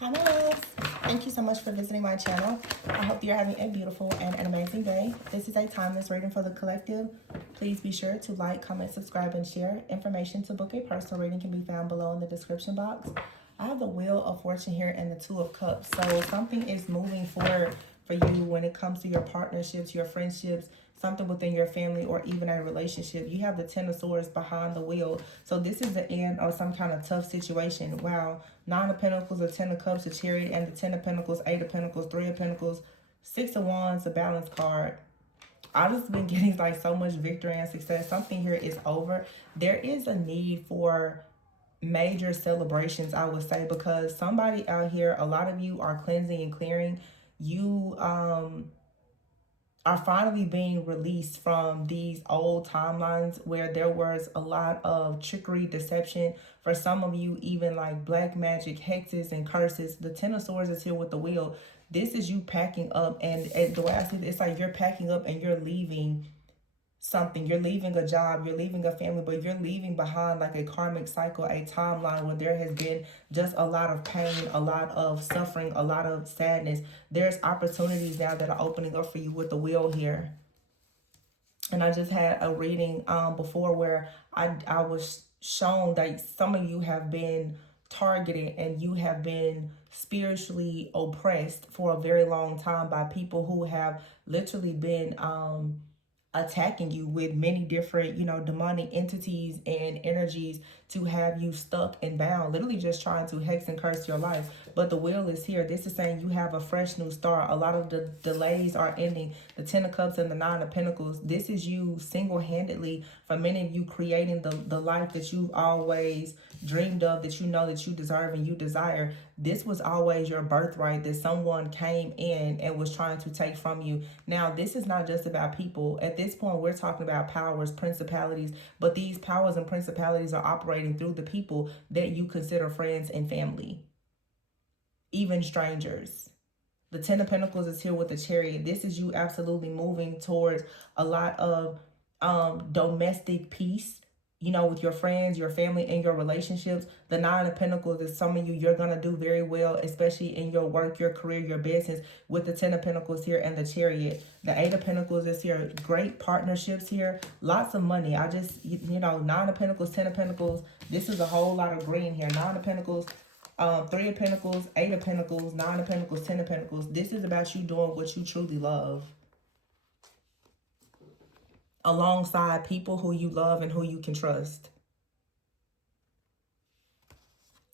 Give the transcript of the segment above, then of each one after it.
Hi, my loves. Thank you so much for visiting my channel. I hope you're having a beautiful and an amazing day. This is a timeless reading for the collective. Please be sure to like, comment, subscribe, and share. Information to book a personal reading can be found below in the description box. I have the Wheel of Fortune here and the Two of Cups. So something is moving forward for you when it comes to your partnerships, your friendships, something within your family, or even a relationship. You have the Ten of Swords behind the wheel. So this is the end of some kind of tough situation. Wow. Nine of Pentacles, the Ten of Cups, the Chariot, and the Ten of Pentacles, Eight of Pentacles, Three of Pentacles, Six of Wands, the Balance card. I've just been getting like so much victory and success. Something here is over. There is a need for major celebrations, I would say, because somebody out here, a lot of you are cleansing and clearing. You are finally being released from these old timelines where there was a lot of trickery, deception. For some of you, even like black magic, hexes, and curses. The Ten of Swords is here with the wheel. This is you packing up, and the way I see it, it's like you're packing up and you're leaving something. You're leaving a job, you're leaving a family, but you're leaving behind like a karmic cycle, a timeline where there has been just a lot of pain, a lot of suffering, a lot of sadness. There's opportunities now that are opening up for you with the wheel here. And I just had a reading before where I was shown that some of you have been targeted and you have been spiritually oppressed for a very long time by people who have literally been attacking you with many different, demonic entities and energies to have you stuck and bound, literally just trying to hex and curse your life. But the wheel is here. This is saying you have a fresh new start. A lot of the delays are ending. The Ten of Cups and the Nine of Pentacles. This is you single-handedly, for many of you, creating the life that you've always dreamed of, that you know that you deserve and you desire. This was always your birthright that someone came in and was trying to take from you. Now, this is not just about people. At this point, we're talking about powers, principalities, but these powers and principalities are operating through the people that you consider friends and family, even strangers. The Ten of Pentacles is here with the Chariot. This is you absolutely moving towards a lot of domestic peace, with your friends, your family, and your relationships. The Nine of Pentacles is some of you, you're going to do very well, especially in your work, your career, your business, with the Ten of Pentacles here and the Chariot. The Eight of Pentacles is here. Great partnerships here. Lots of money. I just, Nine of Pentacles, Ten of Pentacles. This is a whole lot of green here. Nine of Pentacles, Three of Pentacles, Eight of Pentacles, Nine of Pentacles, Ten of Pentacles. This is about you doing what you truly love, alongside people who you love and who you can trust.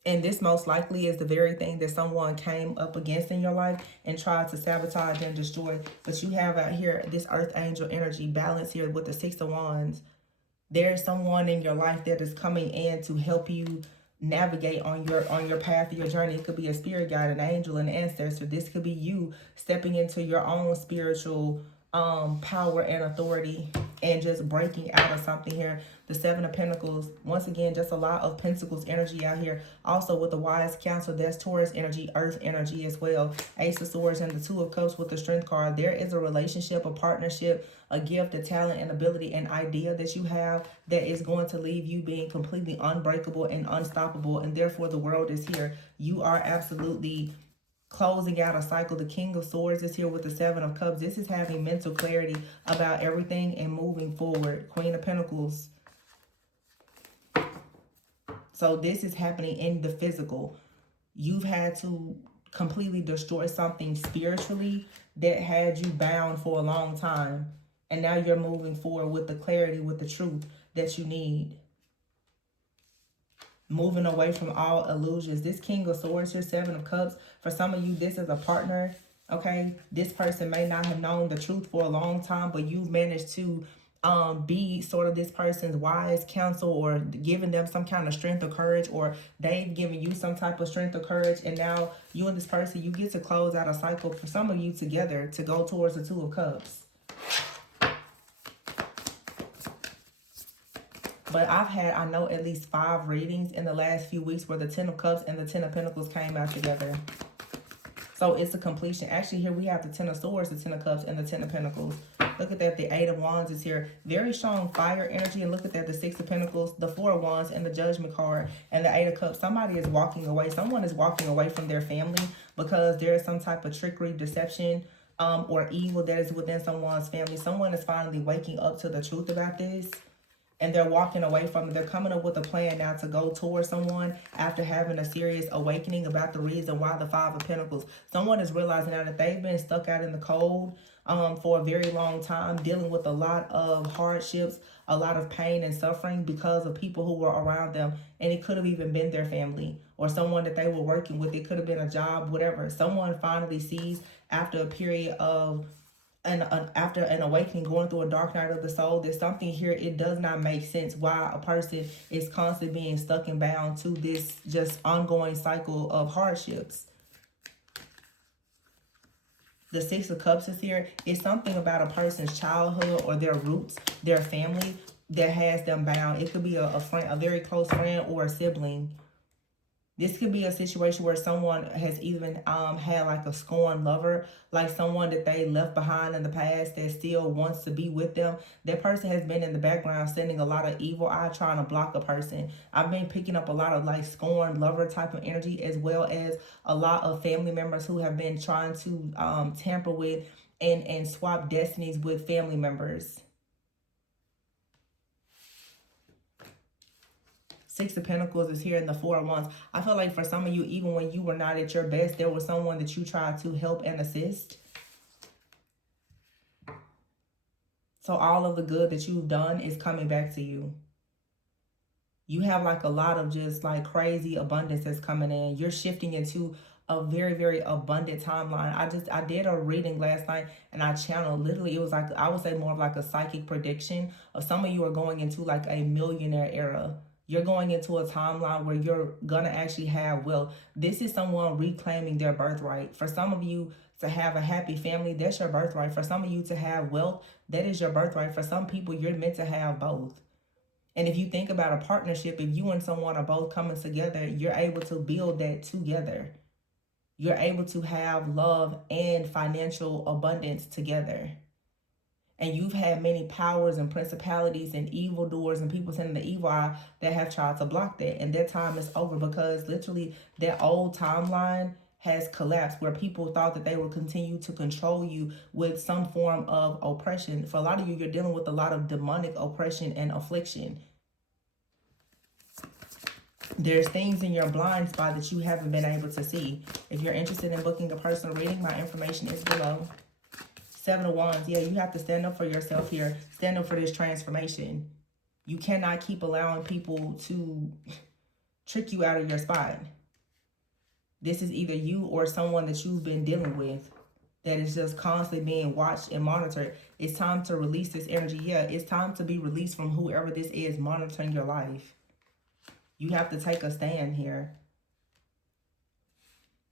And this most likely is the very thing that someone came up against in your life and tried to sabotage and destroy. But you have out here this earth angel energy balance here with the Six of Wands. There's someone in your life that is coming in to help you navigate on your path of your journey. It could be a spirit guide, an angel, an ancestor. This could be you stepping into your own spiritual power and authority and just breaking out of something here. The Seven of Pentacles, once again, just a lot of Pentacles energy out here. Also with the Wise Counsel, that's Taurus energy, Earth energy as well. Ace of Swords and the Two of Cups with the Strength card. There is a relationship, a partnership, a gift, a talent, and ability, an idea that you have that is going to leave you being completely unbreakable and unstoppable, and therefore the world is here. You are absolutely closing out a cycle. The King of Swords is here with the Seven of Cups. This is having mental clarity about everything and moving forward. Queen of Pentacles. So this is happening in the physical. You've had to completely destroy something spiritually that had you bound for a long time. And now you're moving forward with the clarity, with the truth that you need. Moving away from all illusions. This King of Swords here, Seven of Cups. For some of you, this is a partner, okay? This person may not have known the truth for a long time, but you've managed to be sort of this person's wise counsel, or giving them some kind of strength or courage, or they've given you some type of strength or courage. And now you and this person, you get to close out a cycle, for some of you, together to go towards the Two of Cups. But I know at least 5 readings in the last few weeks where the Ten of Cups and the Ten of Pentacles came out together. So it's a completion. Actually, here we have the Ten of Swords, the Ten of Cups, and the Ten of Pentacles. Look at that. The Eight of Wands is here. Very strong fire energy. And look at that. The Six of Pentacles, the Four of Wands, and the Judgment card, and the Eight of Cups. Somebody is walking away. Someone is walking away from their family because there is some type of trickery, deception, or evil that is within someone's family. Someone is finally waking up to the truth about this. And they're walking away from it. They're coming up with a plan now to go towards someone after having a serious awakening about the reason why the Five of Pentacles. Someone is realizing now that they've been stuck out in the cold for a very long time, dealing with a lot of hardships, a lot of pain and suffering because of people who were around them. And it could have even been their family or someone that they were working with. It could have been a job, whatever. Someone finally sees after a period of after an awakening, going through a dark night of the soul, there's something here. It does not make sense why a person is constantly being stuck and bound to this just ongoing cycle of hardships. The Six of Cups is here. It's something about a person's childhood or their roots, their family, that has them bound. It could be a friend, a very close friend, or a sibling. This could be a situation where someone has even had like a scorned lover, like someone that they left behind in the past that still wants to be with them. That person has been in the background sending a lot of evil eye, trying to block a person. I've been picking up a lot of like scorned lover type of energy, as well as a lot of family members who have been trying to tamper with and swap destinies with family members. Six of Pentacles is here in the Four of Wands. I feel like for some of you, even when you were not at your best, there was someone that you tried to help and assist. So all of the good that you've done is coming back to you. You have like a lot of just like crazy abundance that's coming in. You're shifting into a very, very abundant timeline. I did a reading last night and I channeled, literally it was like, I would say more of like a psychic prediction of some of you are going into like a millionaire era. You're going into a timeline where you're gonna actually have wealth. This is someone reclaiming their birthright. For some of you to have a happy family, that's your birthright. For some of you to have wealth, that is your birthright. For some people, you're meant to have both. And if you think about a partnership, if you and someone are both coming together, you're able to build that together. You're able to have love and financial abundance together. And you've had many powers and principalities and evildoers and people sending the evil eye that have tried to block that. And their time is over because literally that old timeline has collapsed where people thought that they would continue to control you with some form of oppression. For a lot of you, you're dealing with a lot of demonic oppression and affliction. There's things in your blind spot that you haven't been able to see. If you're interested in booking a personal reading, my information is below. Seven of Wands. Yeah, you have to stand up for yourself here. Stand up for this transformation. You cannot keep allowing people to trick you out of your spot. This is either you or someone that you've been dealing with that is just constantly being watched and monitored. It's time to release this energy. Yeah, it's time to be released from whoever this is monitoring your life. You have to take a stand here.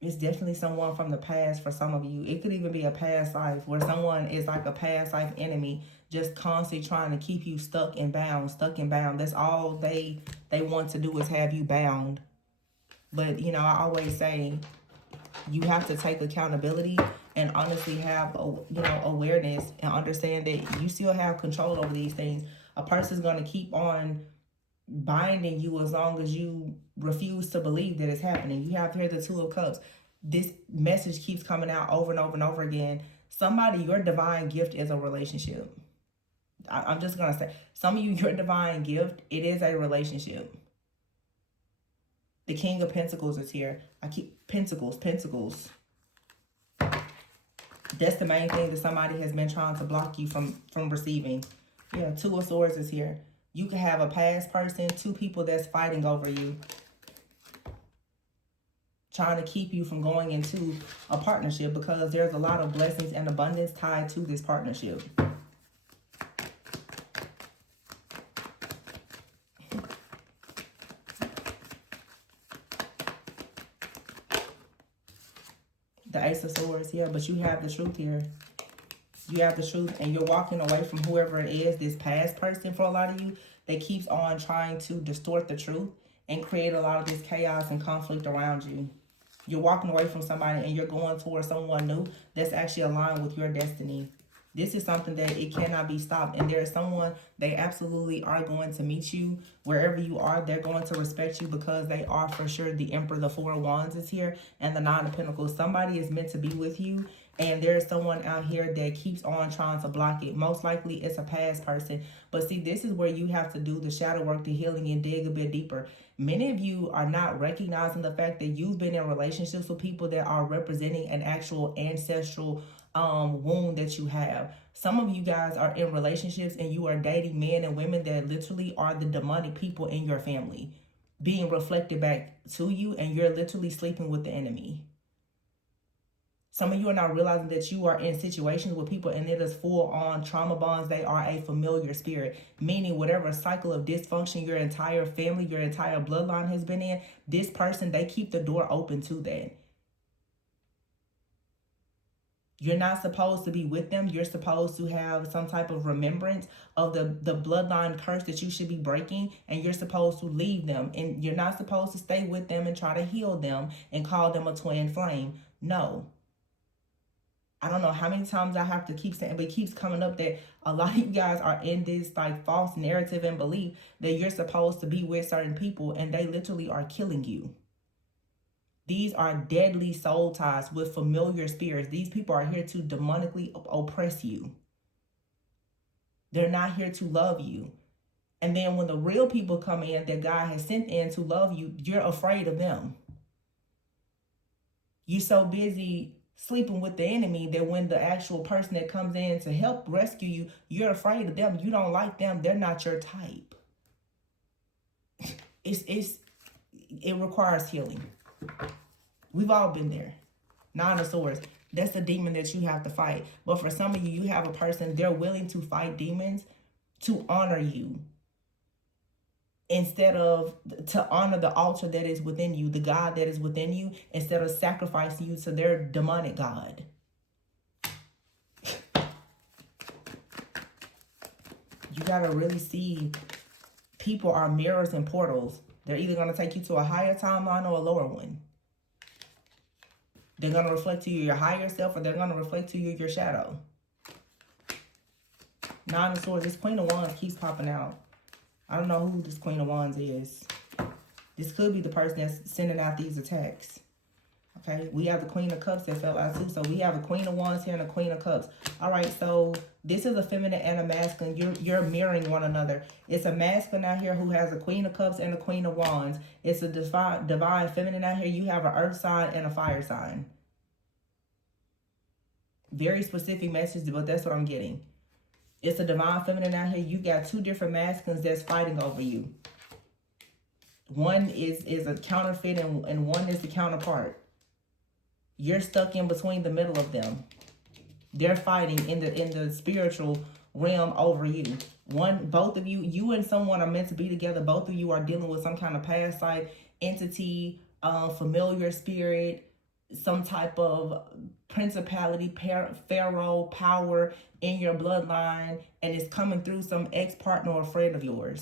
It's definitely someone from the past for some of you. It could even be a past life where someone is like a past life enemy, just constantly trying to keep you stuck and bound, stuck and bound. That's all they want to do is have you bound. But, you know, I always say you have to take accountability and honestly have, awareness and understand that you still have control over these things. A person's going to keep on binding you as long as you refuse to believe that it's happening. You have here the Two of Cups. This message keeps coming out over and over and over again. Somebody, your divine gift is a relationship. I'm just going to say, some of you, your divine gift, it is a relationship. The King of Pentacles is here. I keep Pentacles. That's the main thing that somebody has been trying to block you from receiving. Yeah, Two of Swords is here. You could have a past person, two people that's fighting over you, trying to keep you from going into a partnership because there's a lot of blessings and abundance tied to this partnership. The Ace of Swords, yeah, but you have the truth here. You have the truth and you're walking away from whoever it is, this past person for a lot of you that keeps on trying to distort the truth and create a lot of this chaos and conflict around you. You're walking away from somebody and you're going towards someone new that's actually aligned with your destiny. This is something that it cannot be stopped. And there's someone, they absolutely are going to meet you wherever you are. They're going to respect you because they are for sure the Emperor. The Four of Wands is here and the Nine of Pentacles. Somebody is meant to be with you. And there's someone out here that keeps on trying to block it. Most likely it's a past person. But see, this is where you have to do the shadow work, the healing, and dig a bit deeper. Many of you are not recognizing the fact that you've been in relationships with people that are representing an actual ancestral wound that you have. Some of you guys are in relationships and you are dating men and women that literally are the demonic people in your family being reflected back to you, and you're literally sleeping with the enemy. Some of you are not realizing that you are in situations with people and it is full on trauma bonds. They are a familiar spirit, meaning whatever cycle of dysfunction your entire family, your entire bloodline has been in, this person, they keep the door open to that. You're not supposed to be with them. You're supposed to have some type of remembrance of the bloodline curse that you should be breaking, and you're supposed to leave them. And you're not supposed to stay with them and try to heal them and call them a twin flame. No. I don't know how many times I have to keep saying, but it keeps coming up that a lot of you guys are in this like false narrative and belief that you're supposed to be with certain people, and they literally are killing you. These are deadly soul ties with familiar spirits. These people are here to demonically oppress you. They're not here to love you. And then when the real people come in that God has sent in to love you, you're afraid of them. You're so busy sleeping with the enemy that when the actual person that comes in to help rescue you, you're afraid of them. You don't like them. They're not your type. It requires healing. We've all been there. Nine of Swords. That's the demon that you have to fight. But for some of you, you have a person, they're willing to fight demons to honor you, instead of to honor the altar that is within you, the God that is within you, instead of sacrificing you to their demonic God. You gotta really see people are mirrors and portals. They're either gonna take you to a higher timeline or a lower one. They're gonna reflect to you your higher self, or they're gonna reflect to you your shadow. Nine of Swords, this Queen of Wands keeps popping out. I don't know who this Queen of Wands is. This could be the person that's sending out these attacks. Okay, we have the Queen of Cups that fell out too. So we have a Queen of Wands here and a Queen of Cups. All right, so this is a feminine and a masculine. You're mirroring one another. It's a masculine out here who has a Queen of Cups and a Queen of Wands. It's a divine feminine out here. You have an earth sign and a fire sign. Very specific message, but that's what I'm getting. It's a divine feminine out here. You got two different masculines that's fighting over you. One is a counterfeit and one is the counterpart. You're stuck in between the middle of them. They're fighting in the spiritual realm over you. Both of you, you and someone are meant to be together. Both of you are dealing with some kind of past life entity, familiar spirit, some type of principality, pharaoh power in your bloodline, and it's coming through some ex-partner or friend of yours.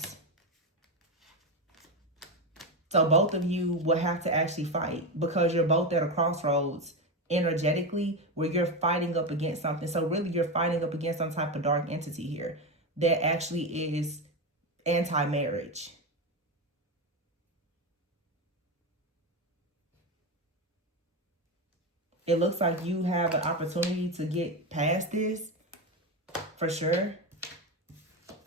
So both of you will have to actually fight because you're both at a crossroads energetically where you're fighting up against something. So really you're fighting up against some type of dark entity here that actually is anti-marriage. It looks like you have an opportunity to get past this for sure.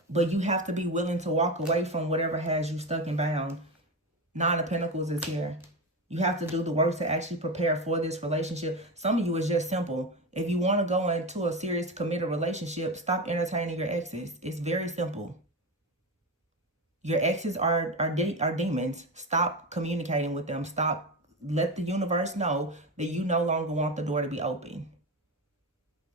But you have to be willing to walk away from whatever has you stuck and bound. Nine of Pentacles is here. You have to do the work to actually prepare for this relationship. Some of you is just simple. If you want to go into a serious committed relationship, stop entertaining your exes. It's very simple. Your exes are demons. Stop communicating with them. Let the universe know that you no longer want the door to be open.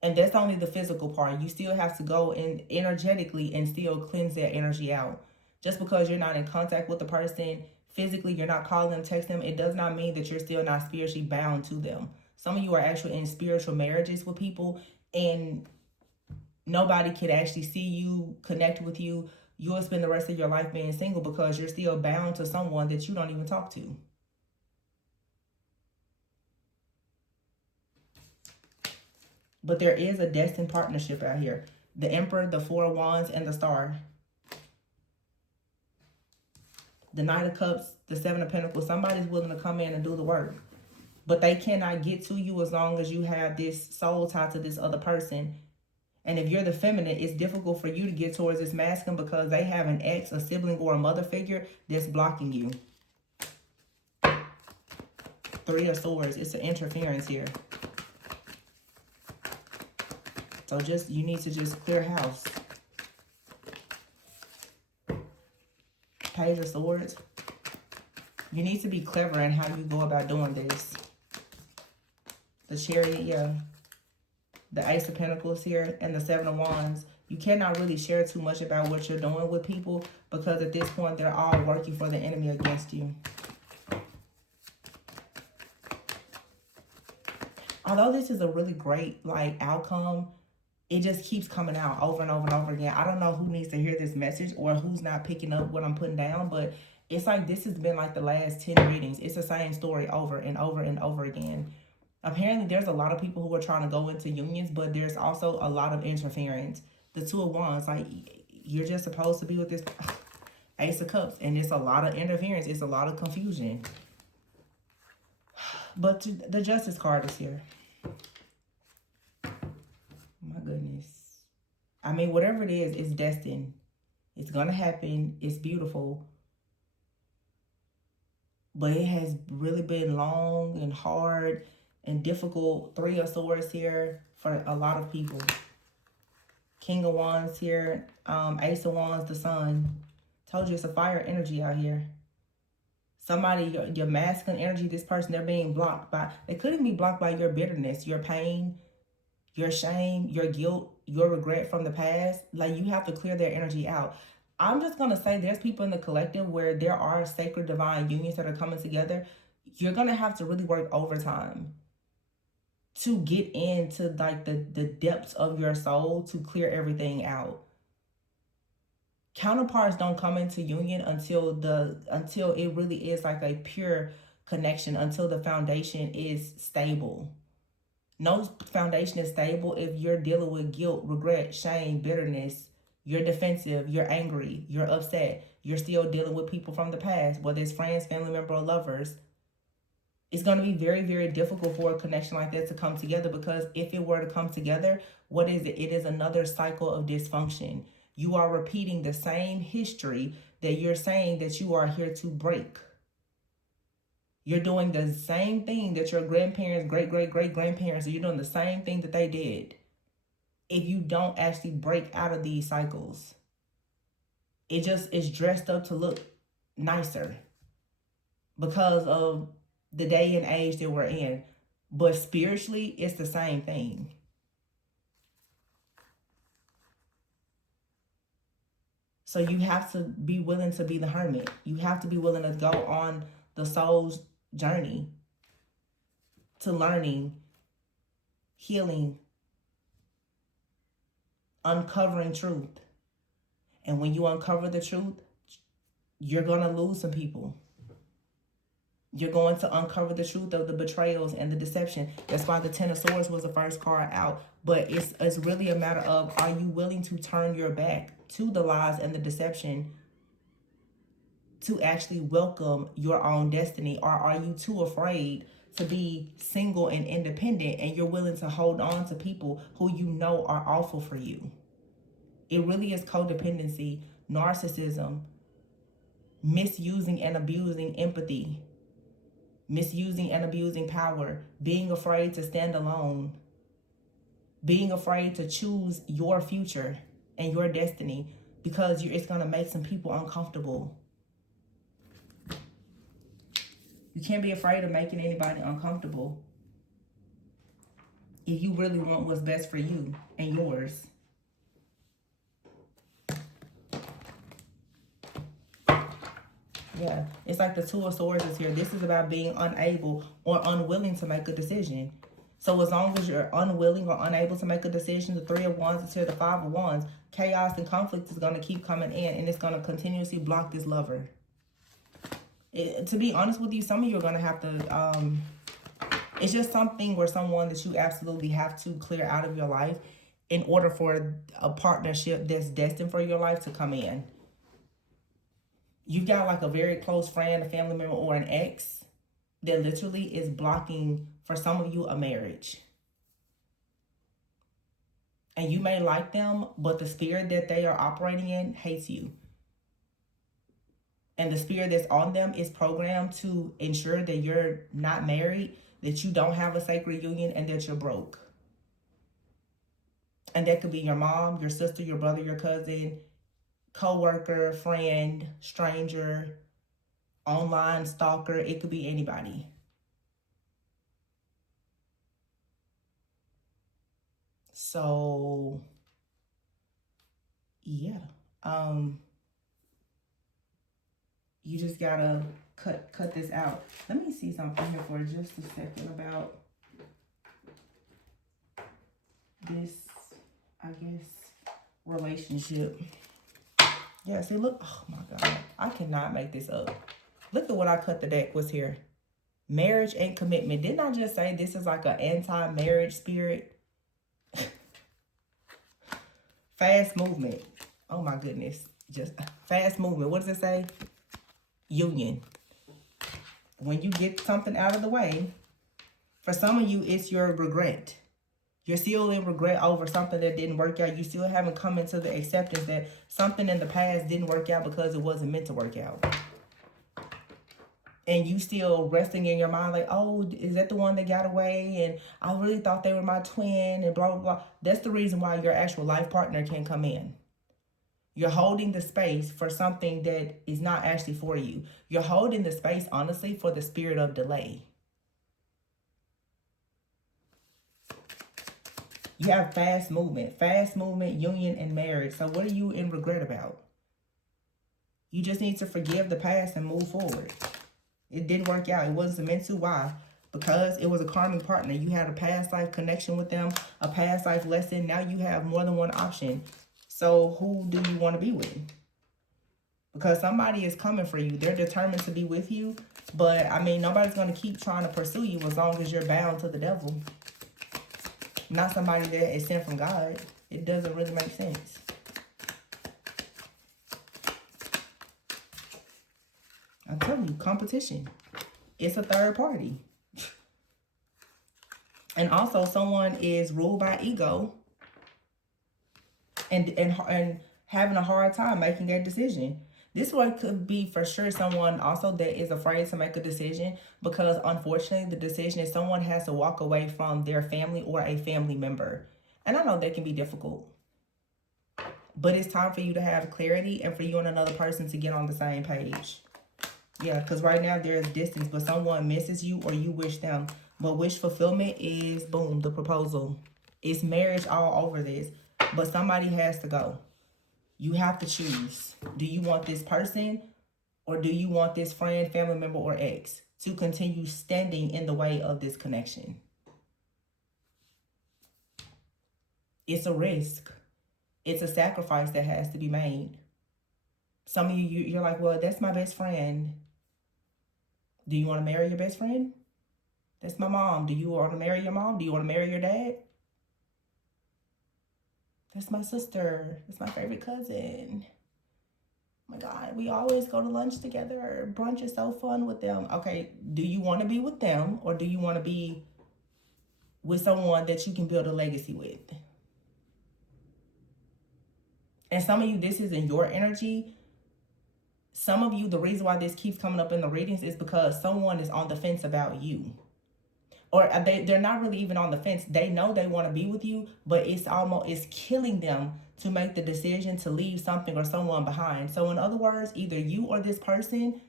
And that's only the physical part. You still have to go in energetically and still cleanse that energy out. Just because you're not in contact with the person physically, you're not calling them, text them, it does not mean that you're still not spiritually bound to them. Some of you are actually in spiritual marriages with people and nobody can actually see you, connect with you. You'll spend the rest of your life being single because you're still bound to someone that you don't even talk to. But there is a destined partnership out here. The Emperor, the Four of Wands, and the Star. The Knight of Cups, the Seven of Pentacles. Somebody's willing to come in and do the work. But they cannot get to you as long as you have this soul tie to this other person. And if you're the feminine, it's difficult for you to get towards this masculine because they have an ex, a sibling, or a mother figure that's blocking you. Three of Swords. It's an interference here. So you need to just clear house. Page of Swords. You need to be clever in how you go about doing this. The Chariot, yeah. The Ace of Pentacles here and the Seven of Wands. You cannot really share too much about what you're doing with people because at this point, they're all working for the enemy against you. Although this is a really great, outcome, it just keeps coming out over and over and over again. I don't know who needs to hear this message or who's not picking up what I'm putting down, but it's like this has been like the last 10 readings. It's the same story over and over and over again. Apparently, there's a lot of people who are trying to go into unions, but there's also a lot of interference. The Two of Wands, you're just supposed to be with this Ace of Cups, and it's a lot of interference. It's a lot of confusion. But the Justice card is here. My goodness. I mean, whatever it is, it's destined. It's going to happen. It's beautiful. But it has really been long and hard and difficult. Three of Swords here for a lot of people. King of Wands here. Ace of Wands, the Sun. Told you it's a fire energy out here. Somebody, your masculine energy, this person, they're being blocked by, they couldn't be blocked by your bitterness, your pain, your shame, your guilt, your regret from the past. You have to clear their energy out. I'm just going to say there's people in the collective where there are sacred divine unions that are coming together. You're going to have to really work overtime to get into the depths of your soul to clear everything out. Counterparts don't come into union until it really is like a pure connection, until the foundation is stable. No foundation is stable if you're dealing with guilt, regret, shame, bitterness. You're defensive, you're angry, you're upset. You're still dealing with people from the past, whether it's friends, family member, or lovers. It's going to be very, very difficult for a connection like that to come together, because if it were to come together, what is it? It is another cycle of dysfunction. You are repeating the same history that you're saying that you are here to break. You're doing the same thing that your grandparents, great-great-great-grandparents, you're doing the same thing that they did. If you don't actually break out of these cycles, it just is dressed up to look nicer because of the day and age that we're in. But spiritually, it's the same thing. So you have to be willing to be the hermit. You have to be willing to go on the soul's journey to learning, healing, uncovering truth. And when you uncover the truth, you're going to lose some people. You're going to uncover the truth of the betrayals and the deception. That's why the Ten of Swords was the first card out. But it's really a matter of, are you willing to turn your back to the lies and the deception to actually welcome your own destiny? Or are you too afraid to be single and independent, and you're willing to hold on to people who you know are awful for you? It really is codependency, narcissism, misusing and abusing empathy, misusing and abusing power, being afraid to stand alone, being afraid to choose your future and your destiny because it's going to make some people uncomfortable. You can't be afraid of making anybody uncomfortable if you really want what's best for you and yours. Yeah, it's like the Two of Swords is here. This is about being unable or unwilling to make a decision. So as long as you're unwilling or unable to make a decision, the Three of Wands is here, the Five of Wands. Chaos and conflict is going to keep coming in, and it's going to continuously block this lover. To be honest with you, some of you are going to have to, It's just something or someone that you absolutely have to clear out of your life in order for a partnership that's destined for your life to come in. You've got like a very close friend, a family member, or an ex that literally is blocking, for some of you, a marriage. And you may like them, but the spirit that they are operating in hates you. And the spirit that's on them is programmed to ensure that you're not married, that you don't have a sacred union, and that you're broke. And that could be your mom, your sister, your brother, your cousin, co-worker, friend, stranger, online stalker. It could be anybody. So yeah, you just gotta cut this out. Let me see something here for just a second about this, I guess, relationship. Yeah, see, look, oh my God, I cannot make this up. Look at what I cut the deck was here. Marriage and commitment. Didn't I just say this is like an anti-marriage spirit? Fast movement. Oh my goodness. Just fast movement. What does it say? Union. When you get something out of the way, for some of you, it's your regret. You're still in regret over something that didn't work out. You still haven't come into the acceptance that something in the past didn't work out because it wasn't meant to work out. And you still resting in your mind like, oh, is that the one that got away? And I really thought they were my twin and blah, blah, blah. That's the reason why your actual life partner can come in. You're holding the space for something that is not actually for you. You're holding the space, honestly, for the spirit of delay. You have fast movement, union, and marriage. So what are you in regret about? You just need to forgive the past and move forward. It didn't work out. It wasn't meant to. Why? Because it was a karmic partner. You had a past life connection with them, a past life lesson. Now you have more than one option. So who do you want to be with? Because somebody is coming for you. They're determined to be with you. But, I mean, nobody's going to keep trying to pursue you as long as you're bound to the devil. Not somebody that is sent from God. It doesn't really make sense. I'm telling you, competition. It's a third party. And also, someone is ruled by ego and having a hard time making a decision. This one could be for sure someone also that is afraid to make a decision because unfortunately the decision is someone has to walk away from their family or a family member. And I know that can be difficult. But it's time for you to have clarity and for you and another person to get on the same page. Yeah, because right now there is distance, but someone misses you or you wish them. But wish fulfillment is, boom, the proposal. It's marriage all over this. But somebody has to go. You have to choose. Do you want this person or do you want this friend, family member, or ex to continue standing in the way of this connection? It's a risk. It's a sacrifice that has to be made. Some of you, you're like, well, that's my best friend. Do you want to marry your best friend? That's my mom. Do you want to marry your mom? Do you want to marry your dad? That's my sister. That's my favorite cousin. Oh my God, we always go to lunch together. Brunch is so fun with them. Okay, do you want to be with them or do you want to be with someone that you can build a legacy with? And some of you, this is in your energy. Some of you, the reason why this keeps coming up in the readings is because someone is on the fence about you. Or they're not really even on the fence. They know they want to be with you, but it's killing them to make the decision to leave something or someone behind. So in other words, either you or this person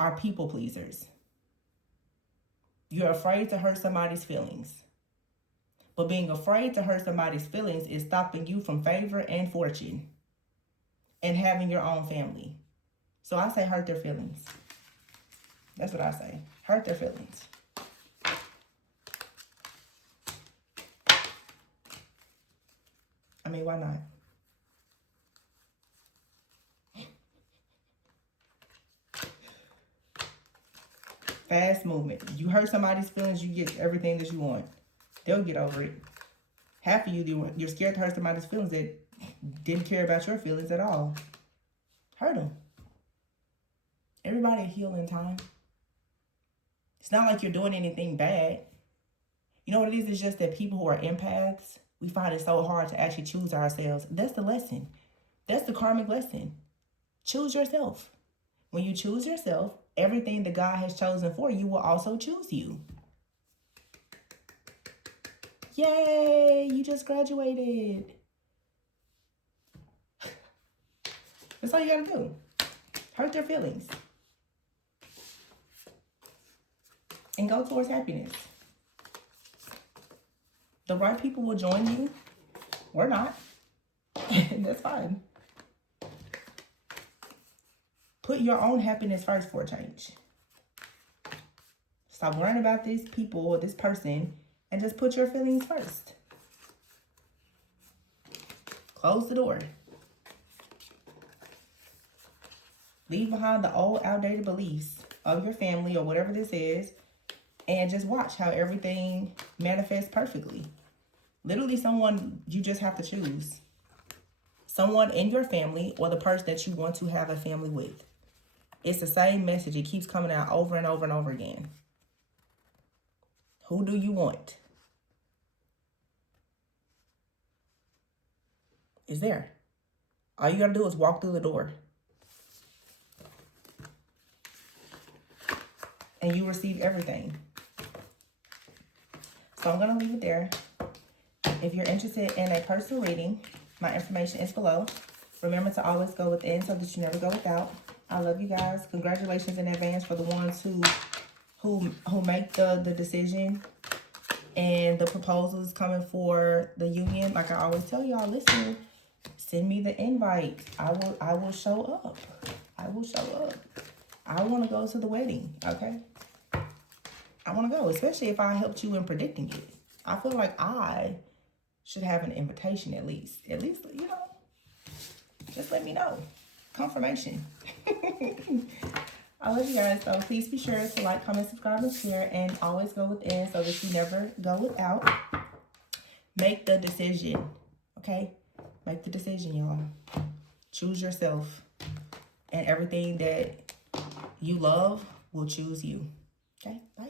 are people pleasers. You're afraid to hurt somebody's feelings. But being afraid to hurt somebody's feelings is stopping you from favor and fortune and having your own family. So I say hurt their feelings. That's what I say. Hurt their feelings. I mean, why not? Fast movement. You hurt somebody's feelings, you get everything that you want. They'll get over it. Half of you, you're scared to hurt somebody's feelings that didn't care about your feelings at all. Hurt them. Everybody heal in time. It's not like you're doing anything bad. You know what it is? It's just that people who are empaths, we find it so hard to actually choose ourselves. That's the lesson. That's the karmic lesson. Choose yourself. When you choose yourself, everything that God has chosen for you will also choose you. Yay, you just graduated. That's all you gotta do. Hurt their feelings. And go towards happiness. The right people will join you. We're not. That's fine. Put your own happiness first for a change. Stop worrying about these people or this person and just put your feelings first. Close the door. Leave behind the old outdated beliefs of your family or whatever this is, and just watch how everything manifests perfectly. Literally someone you just have to choose. Someone in your family or the person that you want to have a family with. It's the same message. It keeps coming out over and over and over again. Who do you want? It's there. All you gotta do is walk through the door. And you receive everything. So I'm gonna leave it there. If you're interested in a personal reading, my information is below. Remember to always go within so that you never go without. I love you guys. Congratulations in advance for the ones who make the decision and the proposals coming for the union. Like I always tell y'all, listen, send me the invite. I will show up. I will show up. I want to go to the wedding, okay? I want to go, especially if I helped you in predicting it. I feel like I should have an invitation at least. At least, you know, just let me know. Confirmation. I love you guys. So please be sure to like, comment, subscribe, and share. And always go within so that you never go without. Make the decision. Okay? Make the decision, y'all. Choose yourself. And everything that you love will choose you. Okay? Bye.